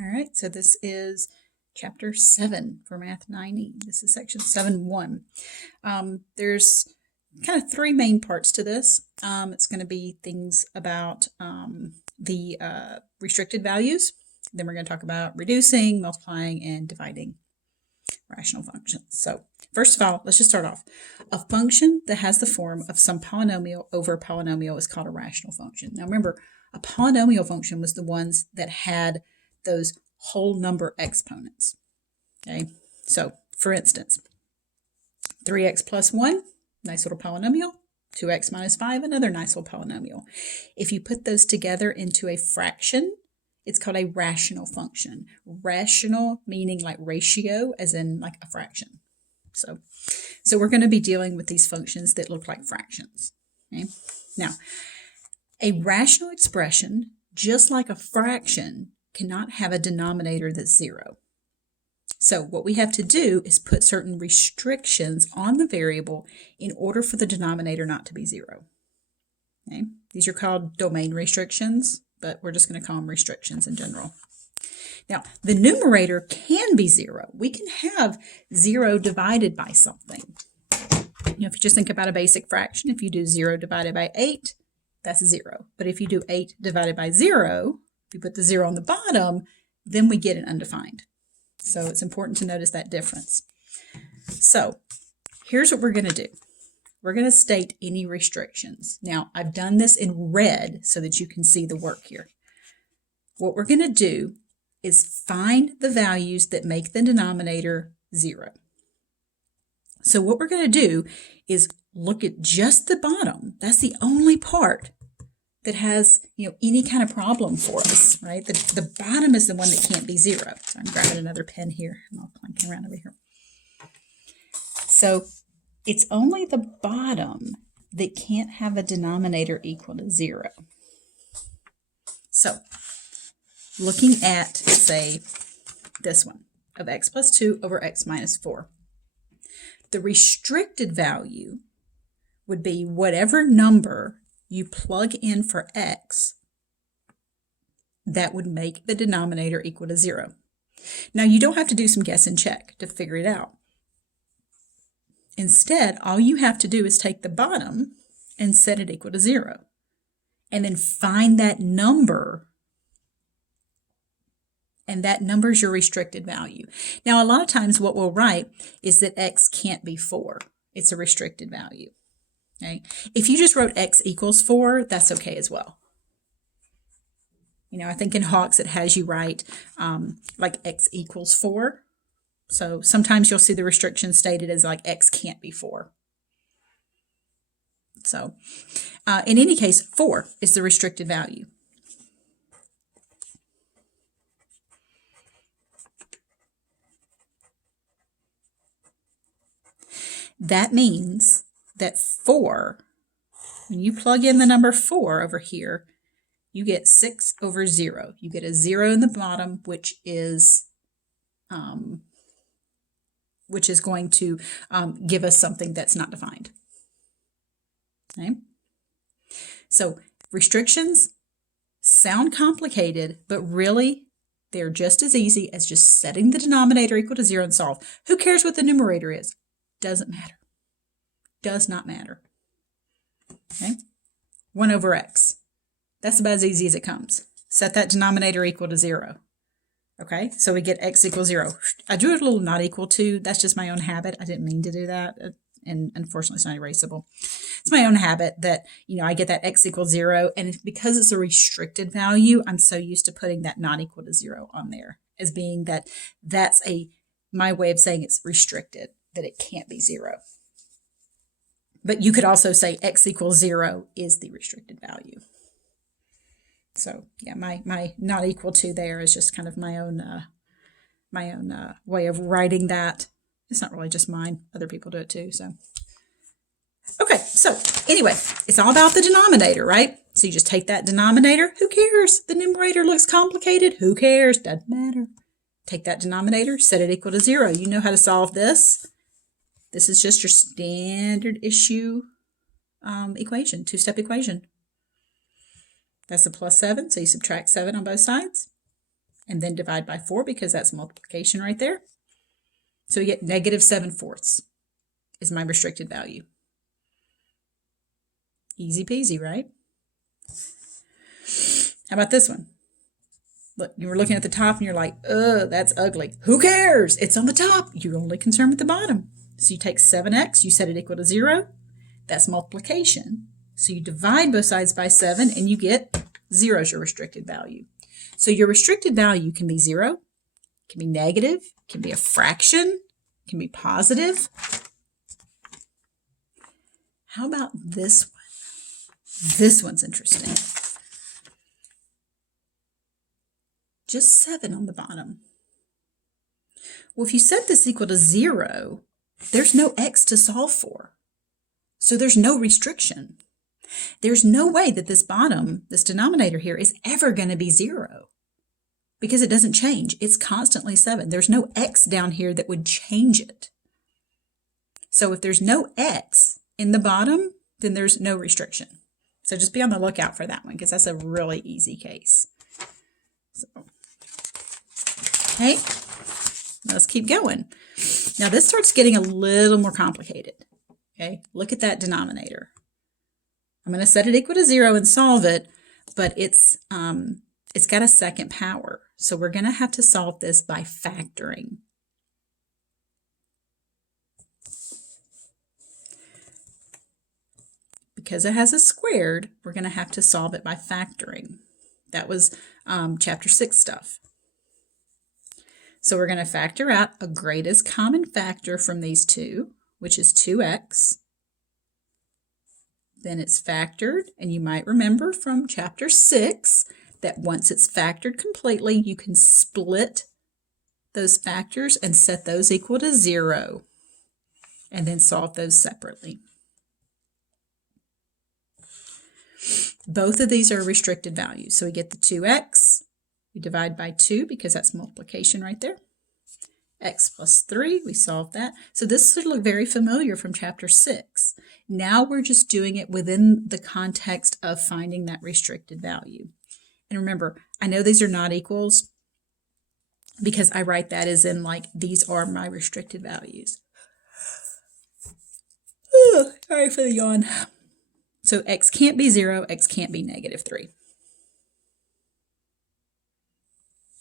All right, so this is Chapter 7 for Math 9E. This is Section 7.1. There's kind of three main parts to this. It's going to be things about the restricted values. Then we're going to talk about reducing, multiplying, and dividing rational functions. So first of all, let's just start off. A function that has the form of some polynomial over a polynomial is called a rational function. Now remember, a polynomial function was the ones that had those whole number exponents. Okay, so for instance, 3x plus 1, nice little polynomial. 2x minus 5, another nice little polynomial. If you put those together into a fraction, it's called a rational function. Rational meaning like ratio, as in like a fraction. So we're going to be dealing with these functions that look like fractions. Okay? Now, a rational expression, just like a fraction, cannot have a denominator that's 0. So what we have to do is put certain restrictions on the variable in order for the denominator not to be 0. Okay? These are called domain restrictions, but we're just going to call them restrictions in general. Now, the numerator can be 0. We can have 0 divided by something. If you just think about a basic fraction, if you do 0 divided by 8, that's 0. But if you do 8 divided by 0, if you put the 0 on the bottom, then we get an undefined. So it's important to notice that difference. So here's what we're going to do. We're going to state any restrictions. Now, I've done this in red so that you can see the work here. What we're going to do is find the values that make the denominator 0. So what we're going to do is look at just the bottom. That's the only part that has, any kind of problem for us, right? The bottom is the one that can't be 0. So I'm grabbing another pen here and I'll plunk around over here. So it's only the bottom that can't have a denominator equal to 0. So looking at, say, this one of x plus 2 over x minus 4. The restricted value would be whatever number you plug in for x that would make the denominator equal to 0. Now, you don't have to do some guess and check to figure it out. Instead, all you have to do is take the bottom and set it equal to 0. And then find that number. And that number is your restricted value. Now, a lot of times what we'll write is that x can't be 4. It's a restricted value. Okay? If you just wrote x equals 4, that's okay as well. I think in Hawks it has you write like x equals 4. So sometimes you'll see the restriction stated as like x can't be 4. So in any case, 4 is the restricted value. That means that 4, when you plug in the number 4 over here, you get 6 over 0. You get a 0 in the bottom, which is going to give us something that's not defined. Okay? So restrictions sound complicated, but really they're just as easy as just setting the denominator equal to 0 and solve. Who cares what the numerator is? Doesn't matter. Does not matter. Okay? 1 over x. That's about as easy as it comes. Set that denominator equal to 0. Okay, so we get x equals 0. I drew it a little not equal to. That's just my own habit. I didn't mean to do that. And unfortunately, it's not erasable. It's my own habit that, I get that x equals 0. And because it's a restricted value, I'm so used to putting that not equal to 0 on there as being that's my way of saying it's restricted, that it can't be 0. But you could also say x equals 0 is the restricted value. So yeah, my not equal to there is just kind of my own way of writing that. It's not really just mine. Other people do it too. So okay, so anyway, it's all about the denominator, right? So you just take that denominator. Who cares? The numerator looks complicated. Who cares? Doesn't matter. Take that denominator, set it equal to 0. You know how to solve this. This is just your standard issue equation, two-step equation. That's a plus 7, so you subtract 7 on both sides. and then divide by 4 because that's multiplication right there. So we get negative 7/4 is my restricted value. Easy peasy, right? How about this one? Look, you were looking at the top and you're like, ugh, that's ugly. Who cares? It's on the top. You're only concerned with the bottom. So you take 7x, you set it equal to 0. That's multiplication. So you divide both sides by 7 and you get 0 as your restricted value. So your restricted value can be 0, can be negative, can be a fraction, can be positive. How about this one? This one's interesting. Just 7 on the bottom. Well, if you set this equal to 0, there's no x to solve for. So there's no restriction. There's no way that this bottom, this denominator here, is ever going to be 0 because it doesn't change. It's constantly 7. There's no x down here that would change it. So if there's no x in the bottom, then there's no restriction. So just be on the lookout for that one because that's a really easy case. So, okay, let's keep going. Now this starts getting a little more complicated. Okay, look at that denominator. I'm going to set it equal to 0 and solve it, but it's got a second power. So we're going to have to solve this by factoring. Because it has a squared, we're going to have to solve it by factoring. That was chapter 6 stuff. So we're going to factor out a greatest common factor from these two, which is 2x. Then it's factored, and you might remember from chapter 6 that once it's factored completely, you can split those factors and set those equal to 0, and then solve those separately. Both of these are restricted values. So we get the 2x, we divide by 2 because that's multiplication right there. X plus 3, we solve that. So this should look very familiar from chapter 6. Now we're just doing it within the context of finding that restricted value. And remember, I know these are not equals because I write that as in like, these are my restricted values. Sorry for the yawn. So x can't be 0, x can't be negative 3.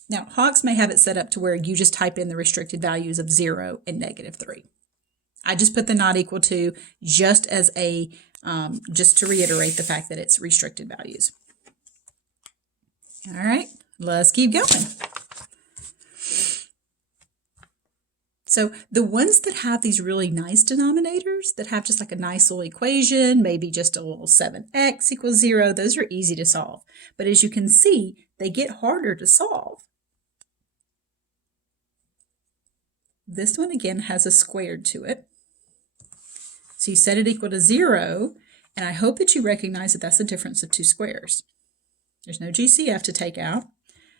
Now, Hawks may have it set up to where you just type in the restricted values of 0 and negative 3. I just put the not equal to just as a, just to reiterate the fact that it's restricted values. All right, let's keep going. So the ones that have these really nice denominators, that have just like a nice little equation, maybe just a little 7x equals 0, those are easy to solve. But as you can see, they get harder to solve. This one, again, has a squared to it. So you set it equal to 0, and I hope that you recognize that that's the difference of two squares. There's no GCF to take out.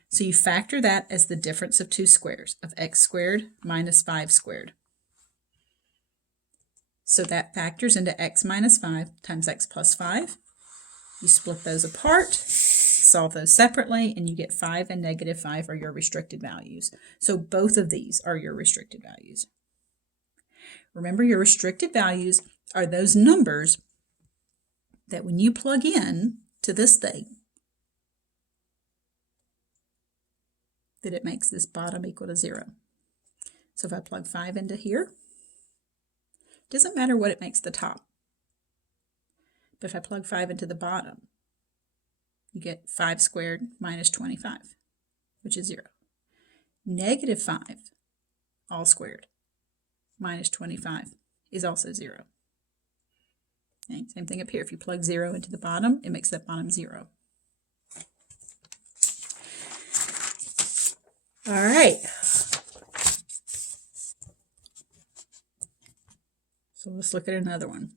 So you factor that as the difference of two squares, of x squared minus 5 squared. So that factors into x minus 5 times x plus 5. You split those apart, solve those separately, and you get 5 and negative 5 are your restricted values. So both of these are your restricted values. Remember, your restricted values are those numbers that when you plug in to this thing, that it makes this bottom equal to 0. So if I plug 5 into here, it doesn't matter what it makes the top. But if I plug 5 into the bottom, you get 5 squared minus 25, which is 0. Negative 5, all squared, minus 25 is also 0. Okay, same thing up here. If you plug 0 into the bottom, it makes that bottom 0. All right. So let's look at another one.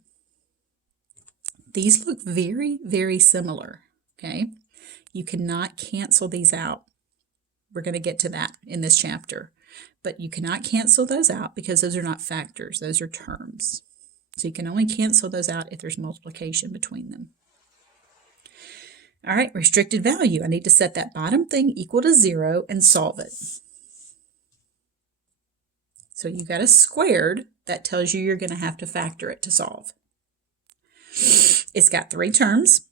These look very, very similar, okay? You cannot cancel these out. We're going to get to that in this chapter. But you cannot cancel those out because those are not factors. Those are terms. So you can only cancel those out if there's multiplication between them. All right, restricted value. I need to set that bottom thing equal to 0 and solve it. So you got a squared. That tells you you're going to have to factor it to solve. It's got 3 terms.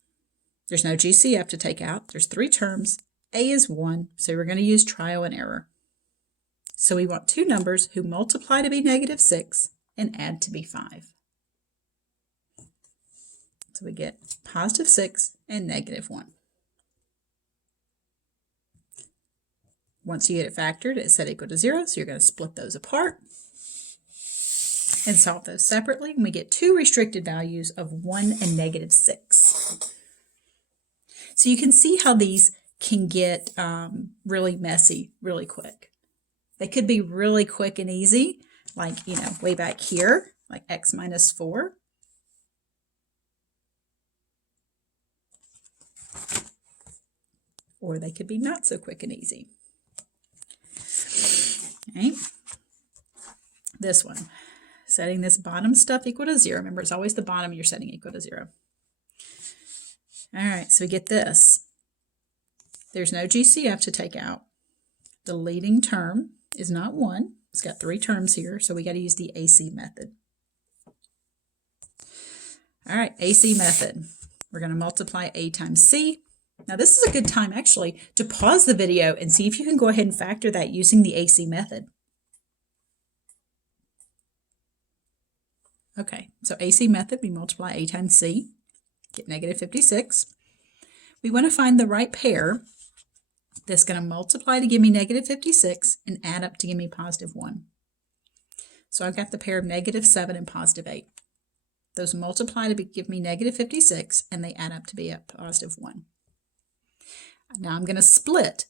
There's no GCF to take out. There's 3 terms. A is 1, so we're going to use trial and error. So we want 2 numbers who multiply to be -6 and add to be 5. So we get +6 and -1. Once you get it factored, it's set equal to 0, so you're going to split those apart and solve those separately, and we get 2 restricted values of 1 and -6. So you can see how these can get really messy really quick. They could be really quick and easy, like, way back here, like x minus 4. Or they could be not so quick and easy. Okay. This one, setting this bottom stuff equal to 0. Remember, it's always the bottom you're setting equal to 0. All right, so we get this. There's no GCF to take out. The leading term is not 1. It's got 3 terms here, so we got to use the AC method. All right, AC method. We're going to multiply A times C. Now, this is a good time, actually, to pause the video and see if you can go ahead and factor that using the AC method. Okay, so AC method, we multiply A times C, get -56. We want to find the right pair that's going to multiply to give me -56 and add up to give me +1. So I've got the pair of -7 and +8. Those multiply to give me -56, and they add up to be a +1. Now I'm going to split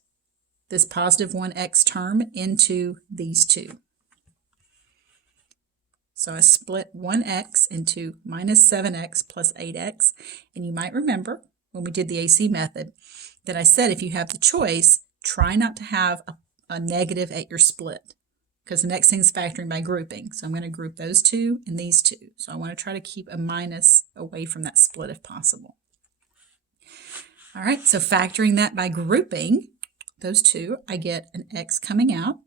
this +1x term into these two. So I split 1x into -7x plus 8x. And you might remember when we did the AC method that I said if you have the choice, try not to have a negative at your split, because the next thing is factoring by grouping. So I'm going to group those two and these two. So I want to try to keep a minus away from that split if possible. All right, so factoring that by grouping those two, I get an x coming out.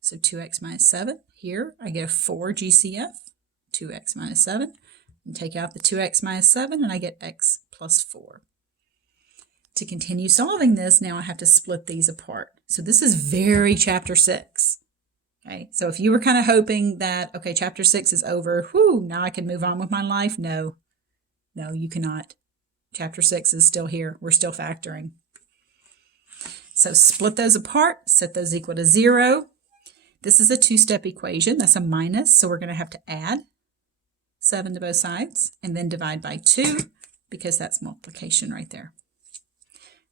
So 2x minus 7. Here, I get a 4 GCF, 2x minus 7. And take out the 2x minus 7, and I get x plus 4. To continue solving this, now I have to split these apart. So this is very chapter 6. Okay, so if you were kind of hoping that, okay, chapter 6 is over, whoo, now I can move on with my life. No, you cannot. Chapter 6 is still here. We're still factoring. So split those apart, set those equal to 0. This is a 2-step equation. That's a minus, so we're going to have to add 7 to both sides and then divide by 2 because that's multiplication right there.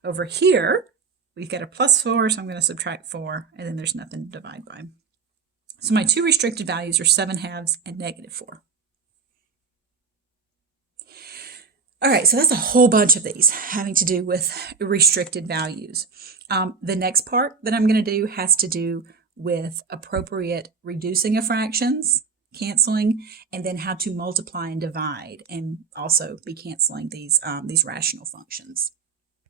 Over here, we've got a +4, so I'm going to subtract 4, and then there's nothing to divide by. So my 2 restricted values are 7/2 and -4. All right, so that's a whole bunch of these having to do with restricted values. The next part that I'm going to do has to do with appropriate reducing of fractions, canceling, and then how to multiply and divide, and also be canceling these rational functions.